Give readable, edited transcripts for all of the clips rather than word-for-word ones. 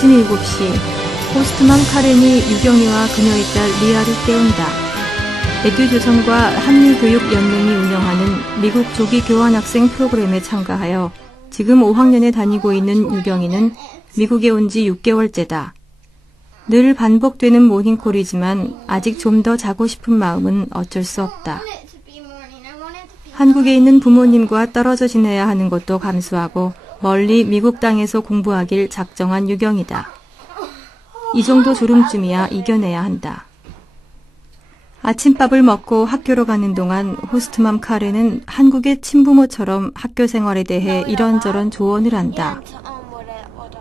아침 7시, 호스트맘 카렌이 유경이와 그녀의 딸 리아를 깨운다. 에듀조선과 한미교육연맹이 운영하는 미국 조기 교환학생 프로그램에 참가하여 지금 5학년에 다니고 있는 유경이는 미국에 온 지 6개월째다. 늘 반복되는 모닝콜이지만 아직 좀 더 자고 싶은 마음은 어쩔 수 없다. 한국에 있는 부모님과 떨어져 지내야 하는 것도 감수하고 멀리 미국 땅에서 공부하길 작정한 유경이다. 이 정도 졸음쯤이야 이겨내야 한다. 아침밥을 먹고 학교로 가는 동안 호스트맘 카렌은 한국의 친부모처럼 학교 생활에 대해 이런저런 조언을 한다.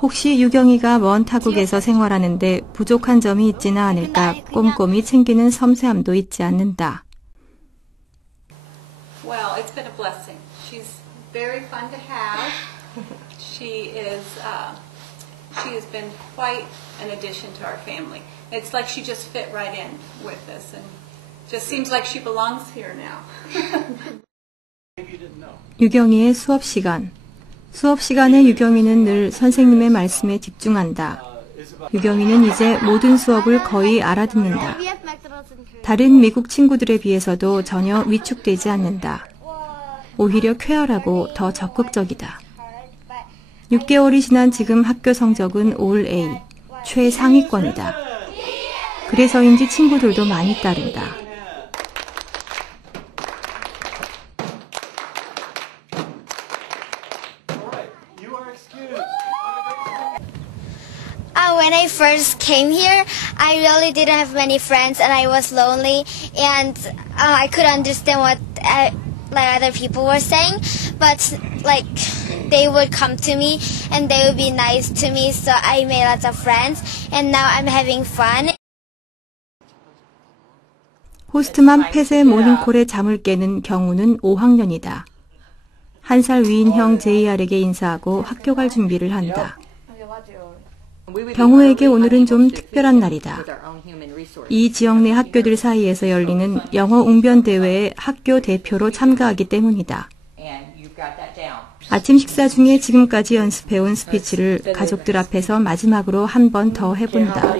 혹시 유경이가 먼 타국에서 생활하는데 부족한 점이 있지는 않을까 꼼꼼히 챙기는 섬세함도 잊지 않는다. Well, it's been a blessing. She's very fun to have. She has been quite an addition to our family. It's like she just fit right in with us and just seems like she belongs here now. 유경이의 수업 시간. 수업 시간에 유경이는 늘 선생님의 말씀에 집중한다. 유경이는 이제 모든 수업을 거의 알아듣는다. 다른 미국 친구들에 비해서도 전혀 위축되지 않는다. 오히려 쾌활하고 더 적극적이다. 6개월이 지난 지금 학교 성적은 올 A, 최상위권이다. 그래서인지 친구들도 많이 따른다. When I first came here, I really didn't have many friends and I was lonely and I couldn't understand what other people were saying, but they would come to me and they would be nice to me, so I made lots of friends and now I'm having fun. 호스트맘 펫의 모닝콜에 잠을 깨는 경우는 5학년이다. 1살 위인 형 JR에게 인사하고 학교 갈 준비를 한다. 경우에게 오늘은 좀 특별한 날이다. 이 지역 내 학교들 사이에서 열리는 영어 웅변 대회에 학교 대표로 참가하기 때문이다. 아침 식사 중에 지금까지 연습해온 스피치를 가족들 앞에서 마지막으로 한 번 더 해본다.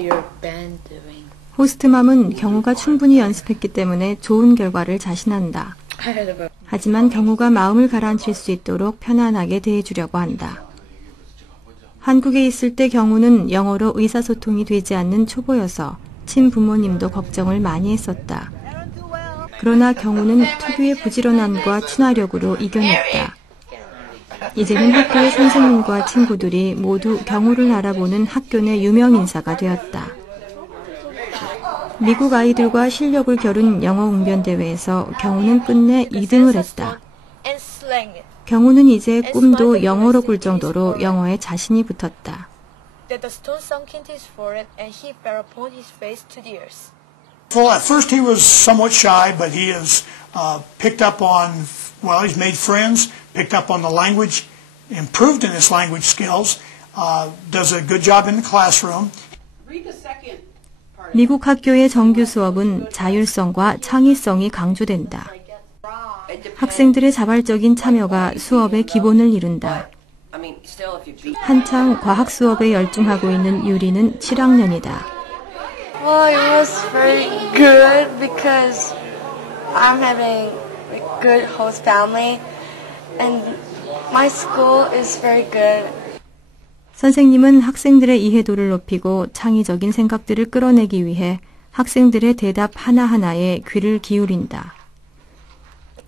호스트맘은 경우가 충분히 연습했기 때문에 좋은 결과를 자신한다. 하지만 경우가 마음을 가라앉힐 수 있도록 편안하게 대해주려고 한다. 한국에 있을 때 경우는 영어로 의사소통이 되지 않는 초보여서 친부모님도 걱정을 많이 했었다. 그러나 경우는 특유의 부지런함과 친화력으로 이겨냈다. 이제는 학교의 선생님과 친구들이 모두 경우를 알아보는 학교 내 유명 인사가 되었다. 미국 아이들과 실력을 겨룬 영어 웅변 대회에서 경우는 끝내 2등을 했다. 경우는 이제 꿈도 영어로 꿀 정도로 영어에 자신이 붙었다. Well, at first he was somewhat shy, but he has picked up on, well, he's made friends, picked up on the language, improved in his language skills, does a good job in the classroom. 미국 학교의 정규 수업은 자율성과 창의성이 강조된다. 학생들의 자발적인 참여가 수업의 기본을 이룬다. 한창 과학 수업에 열중하고 있는 유리는 7학년이다. Well, it was very good because I'm having a good host family and my school is very good. 선생님은 학생들의 이해도를 높이고 창의적인 생각들을 끌어내기 위해 학생들의 대답 하나하나에 귀를 기울인다.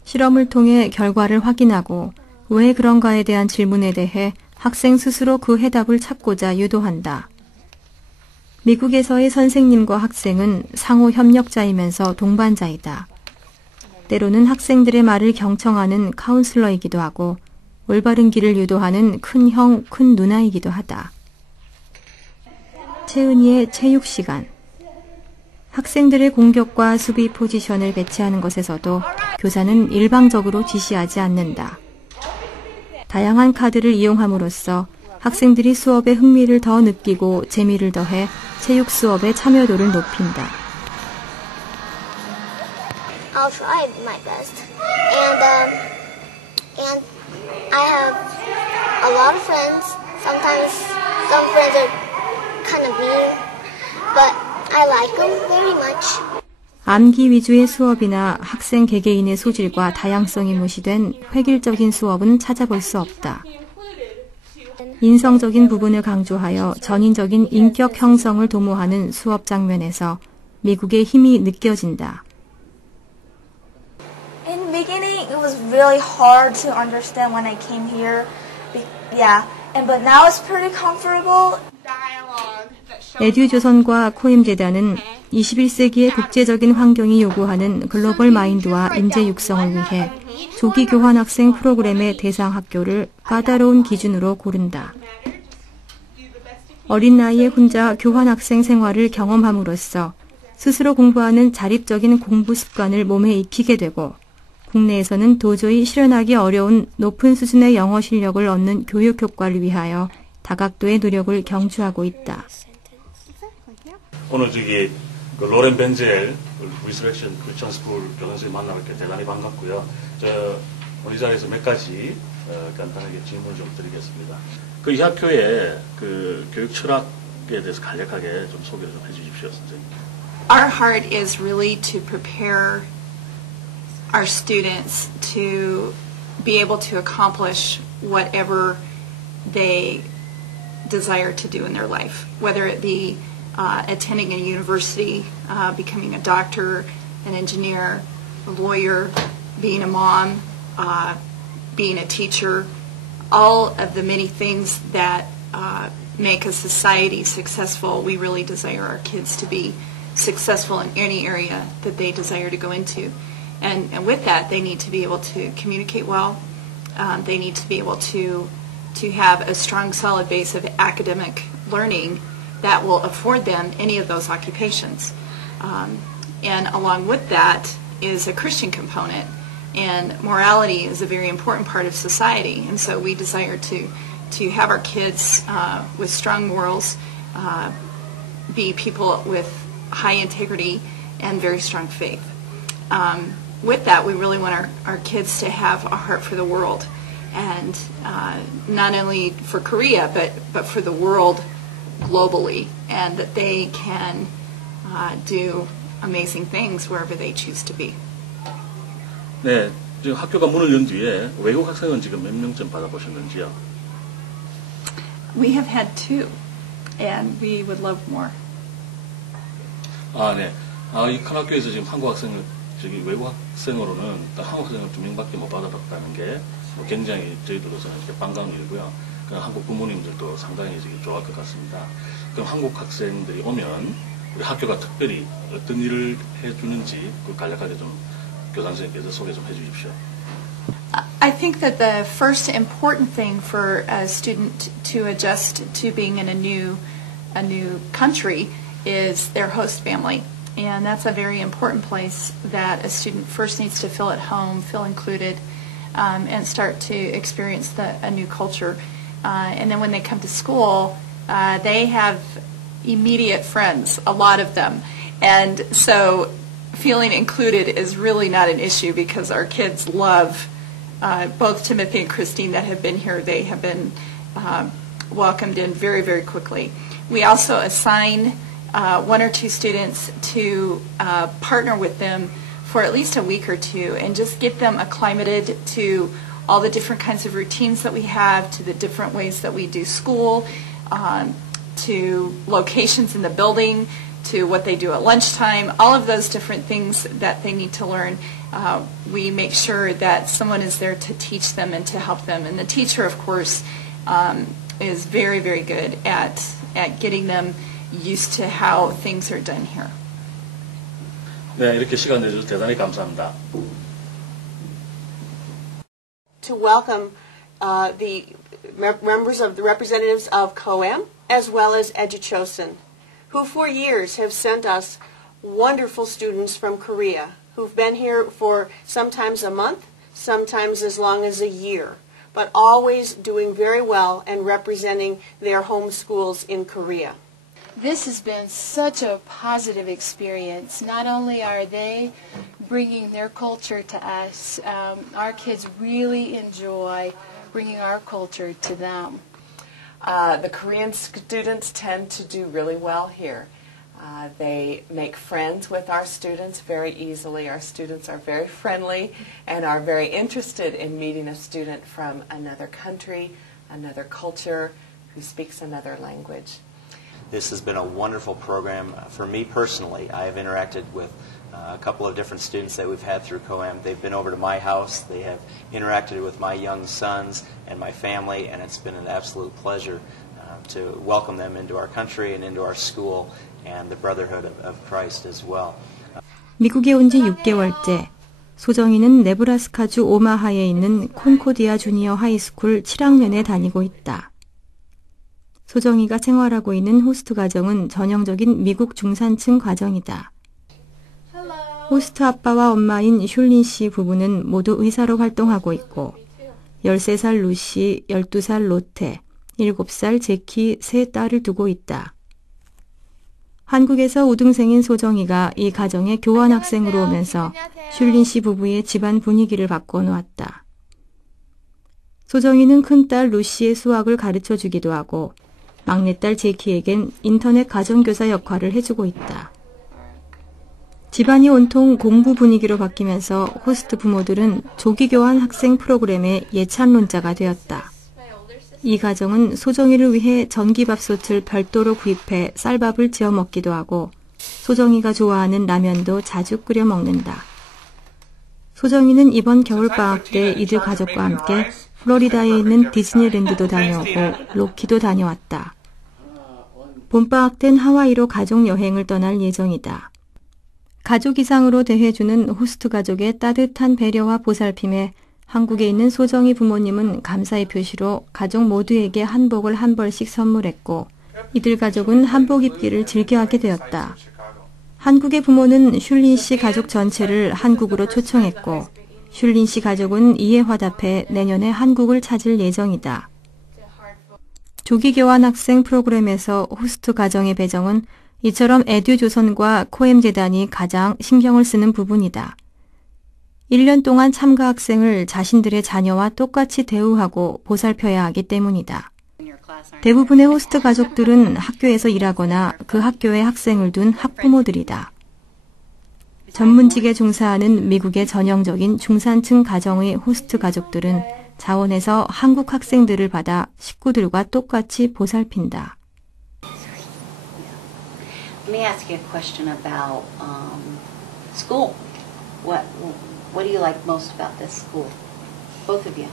실험을 통해 결과를 확인하고 왜 그런가에 대한 질문에 대해 학생 스스로 그 해답을 찾고자 유도한다. 미국에서의 선생님과 학생은 상호 협력자이면서 동반자이다. 때로는 학생들의 말을 경청하는 카운슬러이기도 하고 올바른 길을 유도하는 큰 형, 큰 누나이기도 하다. 채은이의 체육 시간. 학생들의 공격과 수비 포지션을 배치하는 것에서도 교사는 일방적으로 지시하지 않는다. 다양한 카드를 이용함으로써 학생들이 수업에 흥미를 더 느끼고 재미를 더해 체육 수업의 참여도를 높인다. I'll try my best. And I have a lot of friends. Sometimes some friends are kind of mean, but I like them very much. 암기 위주의 수업이나 학생 개개인의 소질과 다양성이 무시된 획일적인 수업은 찾아볼 수 없다. 인성적인 부분을 강조하여 전인적인 인격 형성을 도모하는 수업 장면에서 미국의 힘이 느껴진다. In the beginning, it was really hard to understand when I came here. But now it's pretty comfortable. 에듀조선과 코임재단은 21세기의 국제적인 환경이 요구하는 글로벌 마인드와 인재 육성을 위해 조기 교환 학생 프로그램의 대상 학교를 까다로운 기준으로 고른다. 어린 나이에 혼자 교환 학생 생활을 경험함으로써 스스로 공부하는 자립적인 공부 습관을 몸에 익히게 되고 국내에서는 도저히 실현하기 어려운 높은 수준의 영어 실력을 얻는 교육 효과를 위하여 다각도의 노력을 경주하고 있다. 오늘 그 로렌 벤젤 리서렉션 크리스천 스쿨 교장선생님 만나뵙게 대단히 반갑고요. 이 자리에서 몇 가지 간단하게 질문 좀 드리겠습니다. 이 학교의 그 교육 철학에 대해서 간략하게 좀 소개를 좀 해주십시오, 선생님. Our heart is really to prepare our students to be able to accomplish whatever they desire to do in their life, whether it be attending a university, becoming a doctor, an engineer, a lawyer, being a mom, being a teacher, all of the many things that make a society successful. We really desire our kids to be successful in any area that they desire to go into. And with that, they need to be able to communicate well. They need to be able to have a strong, solid base of academic learning that will afford them any of those occupations. And along with that is a Christian component. And morality is a very important part of society. And so we desire to have our kids with strong morals, be people with high integrity and very strong faith. With that, we really want our kids to have a heart for the world, and not only for Korea, but for the world globally, and that they can do amazing things wherever they choose to be. 네, 지금 학교가 문을 연 뒤에 외국 학생은 지금 몇 명쯤 받아보셨는지요? We have had 2, and we would love more. 네. 이 큰 학교에서 지금 한국 학생을 외국 학생으로는 딱 한국 학생을 2명밖에 못 받아봤다는 게 굉장히 저희들로서는 이렇게 반가운 일이고요. 한국 부모님들도 상당히 좋아할 것 같습니다. 그럼 한국 학생들이 오면 우리 학교가 특별히 어떤 일을 해주는지 간략하게 좀 교장 선생님께서 소개 좀 해주십시오. I think that the first important thing for a student to adjust to being in a new country is their host family. And that's a very important place that a student first needs to feel at home, feel included, and start to experience a new culture. And then when they come to school, they have immediate friends, a lot of them. And so feeling included is really not an issue because our kids love both Timothy and Christine that have been here. They have been welcomed in very, very quickly. We also assign 1 or 2 students to partner with them for at least a week or 2 and just get them acclimated to all the different kinds of routines that we have, to the different ways that we do school, to locations in the building, to what they do at lunchtime, all of those different things that they need to learn. We make sure that someone is there to teach them and to help them. And the teacher, of course, is very, very good at getting them used to how things are done here. 네, 이렇게 시간 내주셔서 대단히 감사합니다. To welcome the members of the representatives of COAM as well as Educhosen, who for years have sent us wonderful students from Korea who've been here for sometimes a month, sometimes as long as a year, but always doing very well and representing their home schools in Korea. This has been such a positive experience. Not only are they bringing their culture to us, our kids really enjoy bringing our culture to them. The Korean students tend to do really well here. They make friends with our students very easily. Our students are very friendly and are very interested in meeting a student from another country, another culture, who speaks another language. This has been a wonderful program. For me personally, I have interacted with a couple of different students that we've had through COAM. They've been over to my house. They have interacted with my young sons and my family, and it's been an absolute pleasure to welcome them into our country and into our school and the brotherhood of Christ as well. 미국에 온 지 6개월째, 소정이는 네브라스카주 오마하에 있는 콘코디아 주니어 하이스쿨 7학년에 다니고 있다. 소정이가 생활하고 있는 호스트 가정은 전형적인 미국 중산층 가정이다. 호스트 아빠와 엄마인 슐린 씨 부부는 모두 의사로 활동하고 있고 13살 루시, 12살 로테, 7살 제키 세 딸을 두고 있다. 한국에서 우등생인 소정이가 이 가정에 교환학생으로 오면서 슐린 씨 부부의 집안 분위기를 바꿔놓았다. 소정이는 큰딸 루시의 수학을 가르쳐 주기도 하고 막내딸 제키에겐 인터넷 가정교사 역할을 해주고 있다. 집안이 온통 공부 분위기로 바뀌면서 호스트 부모들은 조기교환 학생 프로그램의 예찬론자가 되었다. 이 가정은 소정이를 위해 전기밥솥을 별도로 구입해 쌀밥을 지어 먹기도 하고 소정이가 좋아하는 라면도 자주 끓여 먹는다. 소정이는 이번 겨울방학 때 이들 가족과 함께 플로리다에 있는 디즈니랜드도 다녀오고 로키도 다녀왔다. 봄방학 땐 하와이로 가족 여행을 떠날 예정이다. 가족 이상으로 대해주는 호스트 가족의 따뜻한 배려와 보살핌에 한국에 있는 소정이 부모님은 감사의 표시로 가족 모두에게 한복을 한 벌씩 선물했고 이들 가족은 한복 입기를 즐겨하게 되었다. 한국의 부모는 슐린 씨 가족 전체를 한국으로 초청했고 슐린 씨 가족은 이에 화답해 내년에 한국을 찾을 예정이다. 조기 교환 학생 프로그램에서 호스트 가정의 배정은 이처럼 에듀조선과 코엠 재단이 가장 신경을 쓰는 부분이다. 1년 동안 참가 학생을 자신들의 자녀와 똑같이 대우하고 보살펴야 하기 때문이다. 대부분의 호스트 가족들은 학교에서 일하거나 그 학교에 학생을 둔 학부모들이다. 전문직에 종사하는 미국의 전형적인 중산층 가정의 호스트 가족들은 자원에서 한국 학생들을 받아 식구들과 똑같이 보살핀다. Let me ask you a question about school. What do you like most about this school? Both of you.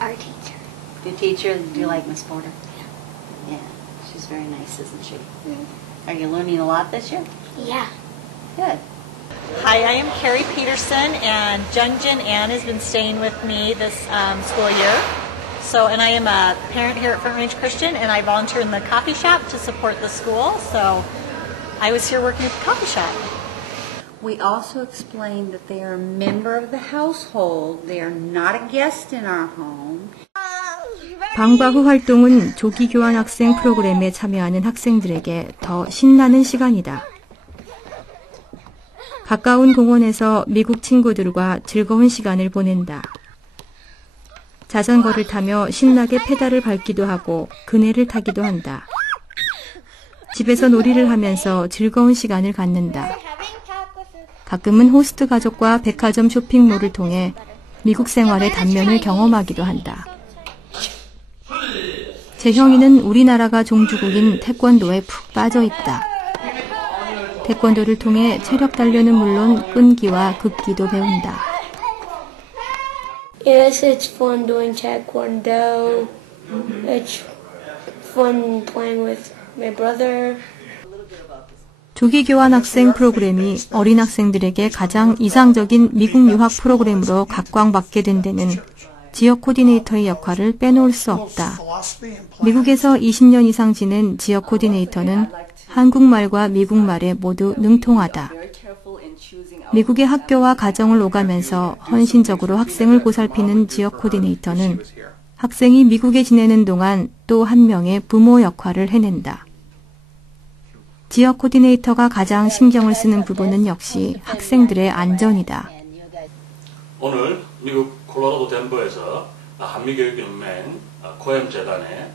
Our teacher. Your teacher, do you like Miss Porter? Yeah. She's very nice, isn't she? Are you learning a lot this year? Yeah. Good. Hi, I am Carrie Peterson, and Junjin Ann has been staying with me this school year. And I am a parent here at Front Range Christian, and I volunteer in the coffee shop to support the school. So I was here working at the coffee shop. We also explained that they are a member of the household. They are not a guest in our home. 방과 후 활동은 조기 교환 학생 프로그램에 참여하는 학생들에게 더 신나는 시간이다. 가까운 공원에서 미국 친구들과 즐거운 시간을 보낸다. 자전거를 타며 신나게 페달을 밟기도 하고 그네를 타기도 한다. 집에서 놀이를 하면서 즐거운 시간을 갖는다. 가끔은 호스트 가족과 백화점 쇼핑몰을 통해 미국 생활의 단면을 경험하기도 한다. 재형이는 우리나라가 종주국인 태권도에 푹 빠져 있다. 태권도를 통해 체력 단련은 물론 끈기와 극기도 배운다. Yes, it's fun doing taekwondo. It's fun playing with my brother. 조기 교환 학생 프로그램이 어린 학생들에게 가장 이상적인 미국 유학 프로그램으로 각광받게 된 데는 지역 코디네이터의 역할을 빼놓을 수 없다. 미국에서 20년 이상 지낸 지역 코디네이터는 한국말과 미국말에 모두 능통하다. 미국의 학교와 가정을 오가면서 헌신적으로 학생을 보살피는 지역 코디네이터는 학생이 미국에 지내는 동안 또 한 명의 부모 역할을 해낸다. 지역 코디네이터가 가장 신경을 쓰는 부분은 역시 학생들의 안전이다. 오늘 미국 콜로라도 덴버에서 한미교육연맹 코엠 재단의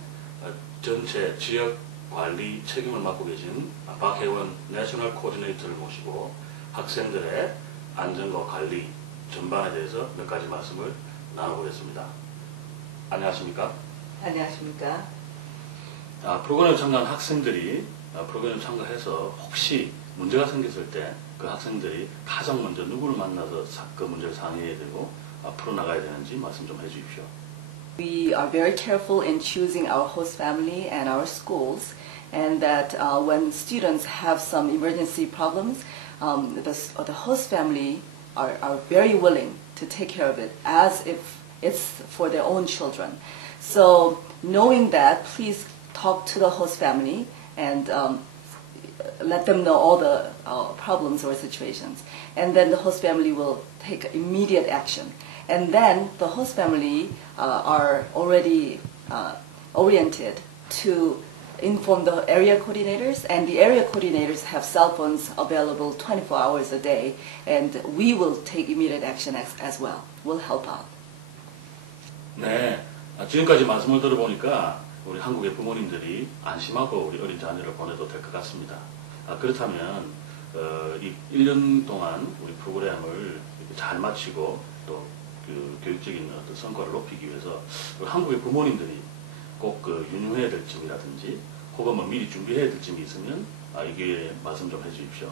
전체 지역 관리 책임을 맡고 계신 박혜원 내셔널 코디네이터를 모시고 학생들의 안전과 관리 전반에 대해서 몇 가지 말씀을 나눠보겠습니다. 안녕하십니까? 안녕하십니까? 프로그램에 참가한 학생들이 프로그램에 참가해서 혹시 문제가 생겼을 때 그 학생들이 가장 먼저 누구를 만나서 그 문제를 상의해야 되고 풀어나가야 되는지 말씀 좀 해주십시오. We are very careful in choosing our host family and our schools, and that when students have some emergency problems, the host family are very willing to take care of it as if it's for their own children. So knowing that, please talk to the host family and let them know all the problems or situations. And then the host family will take immediate action. And then the host family are already oriented to inform the area coordinators, and the area coordinators have cell phones available 24 hours a day, and we will take immediate action as well. We'll help out. 네, 지금까지 말씀을 들어보니까 우리 한국의 부모님들이 안심하고 우리 어린 자녀를 보내도 될 것 같습니다. 그렇다면 이 1년 동안 우리 프로그램을 잘 마치고 또 그 교육적인 어떤 성과를 높이기 위해서 우리 한국의 부모님들이 꼭 유념해야 될 점이라든지 혹은 뭐 미리 준비해야 될 점이 있으면 이게 말씀 좀 해주십시오.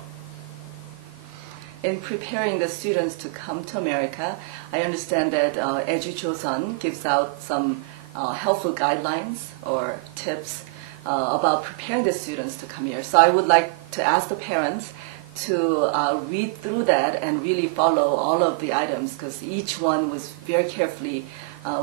In preparing the students to come to America, I understand that EduChosun gives out some helpful guidelines or tips about preparing the students to come here. So I would like to ask the parents to read through that and really follow all of the items, because each one was very carefully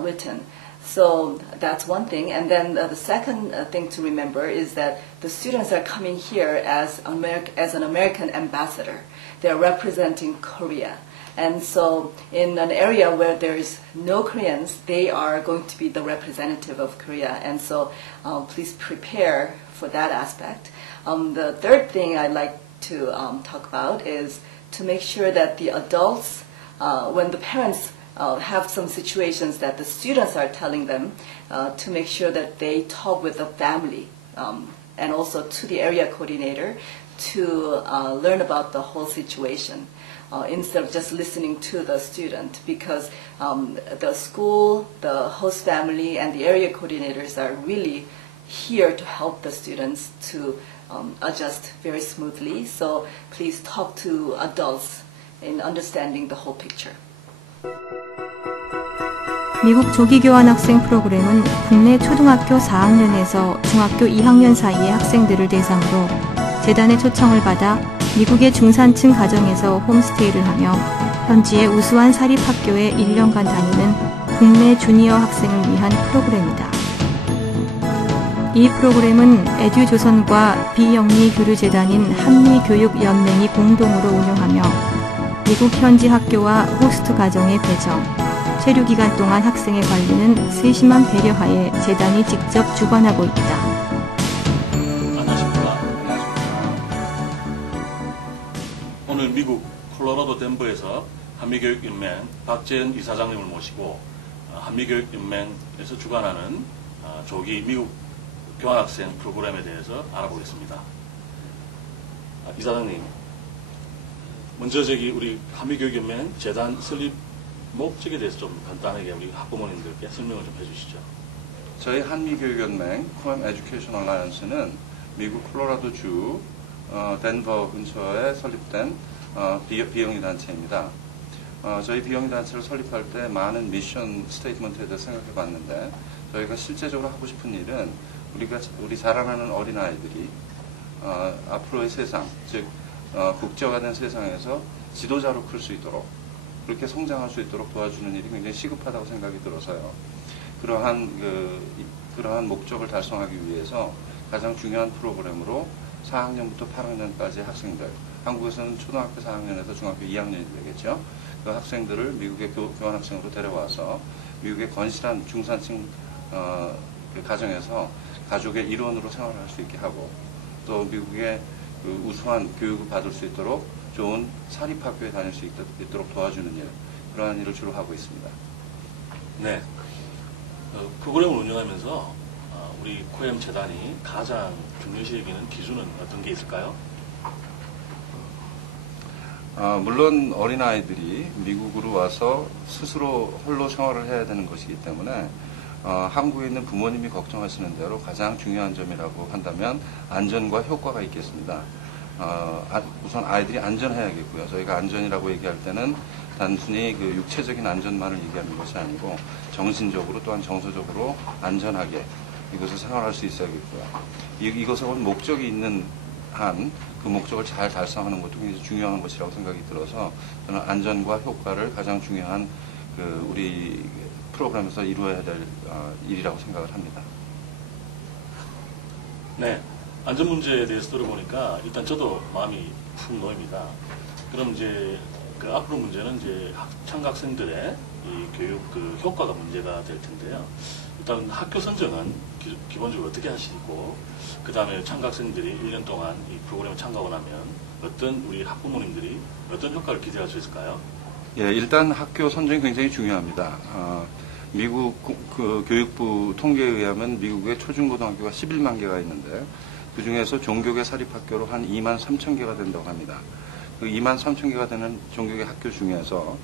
written. So that's one thing. And then the second thing to remember is that the students are coming here as an American ambassador. They're representing Korea. And so in an area where there is no Koreans, they are going to be the representative of Korea. And so please prepare for that aspect. The third thing I'd like to talk about is to make sure that the adults, when the parents have some situations that the students are telling them, to make sure that they talk with the family and also to the area coordinator to learn about the whole situation instead of just listening to the student, because the school, the host family, and the area coordinators are really here to help the students to adjust very smoothly. So please talk to adults in understanding the whole picture. 미국 조기교환 학생 프로그램은 국내 초등학교 4학년에서 중학교 2학년 사이의 학생들을 대상으로 재단의 초청을 받아 미국의 중산층 가정에서 홈스테이를 하며 현지의 우수한 사립학교에 1년간 다니는 국내 주니어 학생을 위한 프로그램이다. 이 프로그램은 에듀조선과 비영리 교류재단인 한미교육연맹이 공동으로 운영하며 미국 현지 학교와 호스트 가정의 배정, 체류 기간 동안 학생의 관리는 세심한 배려하에 재단이 직접 주관하고 있다. 오늘 미국 콜로라도 덴버에서 한미교육연맹 박재현 이사장님을 모시고 한미교육연맹에서 주관하는 조기 미국 교환학생 프로그램에 대해서 알아보겠습니다. 이사장님, 먼저 우리 한미교육연맹 재단 설립 목적에 대해서 좀 간단하게 우리 학부모님들께 설명을 좀 해주시죠. 저희 한미교육연맹 코엠 에듀케이션 얼라이언스는 미국 콜로라도주 덴버 근처에 설립된 비영리 단체입니다. 저희 비영리 단체를 설립할 때 많은 미션 스테이트먼트에 대해서 생각해 봤는데, 저희가 실제적으로 하고 싶은 일은 우리 자라나는 어린아이들이 앞으로의 세상, 즉 국제화된 세상에서 지도자로 클 수 있도록, 그렇게 성장할 수 있도록 도와주는 일이 굉장히 시급하다고 생각이 들어서요. 그러한 목적을 달성하기 위해서 가장 중요한 프로그램으로 4학년부터 8학년까지 학생들, 한국에서는 초등학교 4학년에서 중학교 2학년이 되겠죠. 그 학생들을 미국의 교환학생으로 데려와서 미국의 건실한 중산층 가정에서 가족의 일원으로 생활할 수 있게 하고, 또 미국의 우수한 교육을 받을 수 있도록 좋은 사립학교에 다닐 수 있도록 도와주는 일, 그러한 일을 주로 하고 있습니다. 네. 프로그램을 운영하면서 우리 코엠 재단이 가장 중요시 여기는 기준은 어떤 게 있을까요? 물론 어린아이들이 미국으로 와서 스스로 홀로 생활을 해야 되는 것이기 때문에 한국에 있는 부모님이 걱정하시는 대로 가장 중요한 점이라고 한다면 안전과 효과가 있겠습니다. 우선 아이들이 안전해야겠고요. 저희가 안전이라고 얘기할 때는 단순히 그 육체적인 안전만을 얘기하는 것이 아니고 정신적으로 또한 정서적으로 안전하게 이것을 생활할 수 있어야겠고요. 이것은 목적이 있는 한 그 목적을 잘 달성하는 것도 굉장히 중요한 것이라고 생각이 들어서 저는 안전과 효과를 가장 중요한 그 우리 프로그램에서 이루어야 될 일이라고 생각을 합니다. 네, 안전 문제에 대해서 들어보니까 일단 저도 마음이 푹 놓입니다. 그럼 이제 그 앞으로 문제는 이제 참가학생들의 이 교육 그 효과가 문제가 될 텐데요. 일단 학교 선정은 기본적으로 어떻게 하시고, 그 다음에 참가학생들이 1년 동안 이 프로그램에 참가하고 나면 어떤 우리 학부모님들이 어떤 효과를 기대할 수 있을까요? 예, 일단 학교 선정이 굉장히 중요합니다. 미국 그 교육부 통계에 의하면 미국의 초중고등학교가 11만 개가 있는데 그 중에서 종교계 사립학교로 한 2만 3천 개가 된다고 합니다. 그 2만 3천 개가 되는 종교계 학교 중에서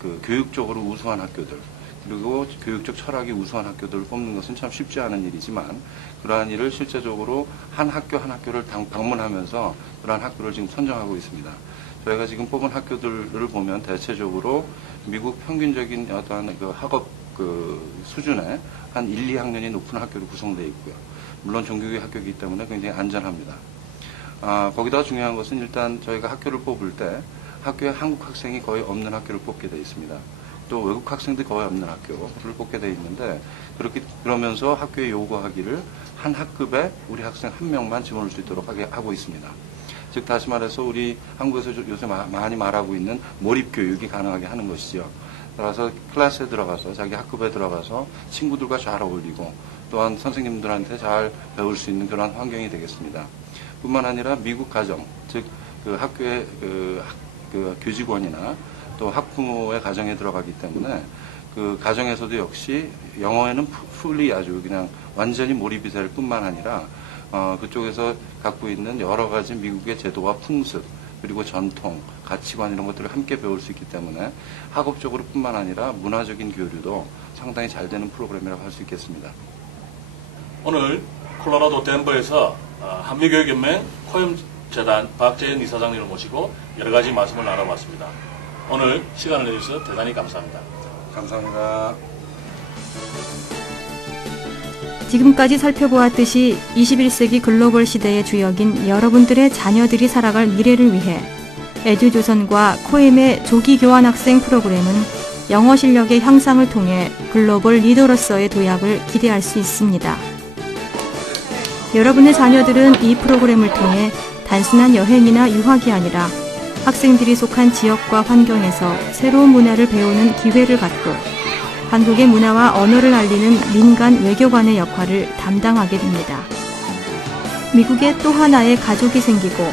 그 교육적으로 우수한 학교들, 그리고 교육적 철학이 우수한 학교들을 뽑는 것은 참 쉽지 않은 일이지만 그러한 일을 실제적으로 한 학교 한 학교를 방문하면서 그러한 학교를 지금 선정하고 있습니다. 저희가 지금 뽑은 학교들을 보면 대체적으로 미국 평균적인 어떠한 그 학업 그 수준의 한 1, 2학년이 높은 학교로 구성되어 있고요. 물론 종교계 학교이기 때문에 굉장히 안전합니다. 거기다가 중요한 것은 일단 저희가 학교를 뽑을 때 학교에 한국 학생이 거의 없는 학교를 뽑게 되어 있습니다. 또 외국 학생들이 거의 없는 학교를 뽑게 되어 있는데 그러면서 학교에 요구하기를 한 학급에 우리 학생 한 명만 집어넣을 수 있도록 하고 있습니다. 즉 다시 말해서 우리 한국에서 요새 많이 말하고 있는 몰입교육이 가능하게 하는 것이죠. 따라서 클래스에 들어가서 자기 학급에 들어가서 친구들과 잘 어울리고 또한 선생님들한테 잘 배울 수 있는 그런 환경이 되겠습니다. 뿐만 아니라 미국 가정, 즉 그 학교의 그 교직원이나 또 학부모의 가정에 들어가기 때문에 그 가정에서도 역시 영어에는 풀리 아주 그냥 완전히 몰입이 될 뿐만 아니라 그쪽에서 갖고 있는 여러 가지 미국의 제도와 풍습 그리고 전통, 가치관 이런 것들을 함께 배울 수 있기 때문에 학업적으로 뿐만 아니라 문화적인 교류도 상당히 잘 되는 프로그램이라고 할 수 있겠습니다. 오늘 콜로라도 덴버에서 한미교육연맹 코엠 재단 박재현 이사장님을 모시고 여러 가지 말씀을 나눠봤습니다. 오늘 시간을 내주셔서 대단히 감사합니다. 감사합니다. 지금까지 살펴보았듯이 21세기 글로벌 시대의 주역인 여러분들의 자녀들이 살아갈 미래를 위해 에듀조선과 코엠의 조기 교환 학생 프로그램은 영어 실력의 향상을 통해 글로벌 리더로서의 도약을 기대할 수 있습니다. 여러분의 자녀들은 이 프로그램을 통해 단순한 여행이나 유학이 아니라 학생들이 속한 지역과 환경에서 새로운 문화를 배우는 기회를 갖고 한국의 문화와 언어를 알리는 민간 외교관의 역할을 담당하게 됩니다. 미국에 또 하나의 가족이 생기고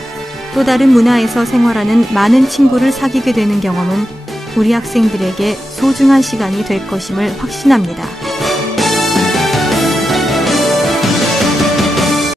또 다른 문화에서 생활하는 많은 친구를 사귀게 되는 경험은 우리 학생들에게 소중한 시간이 될 것임을 확신합니다.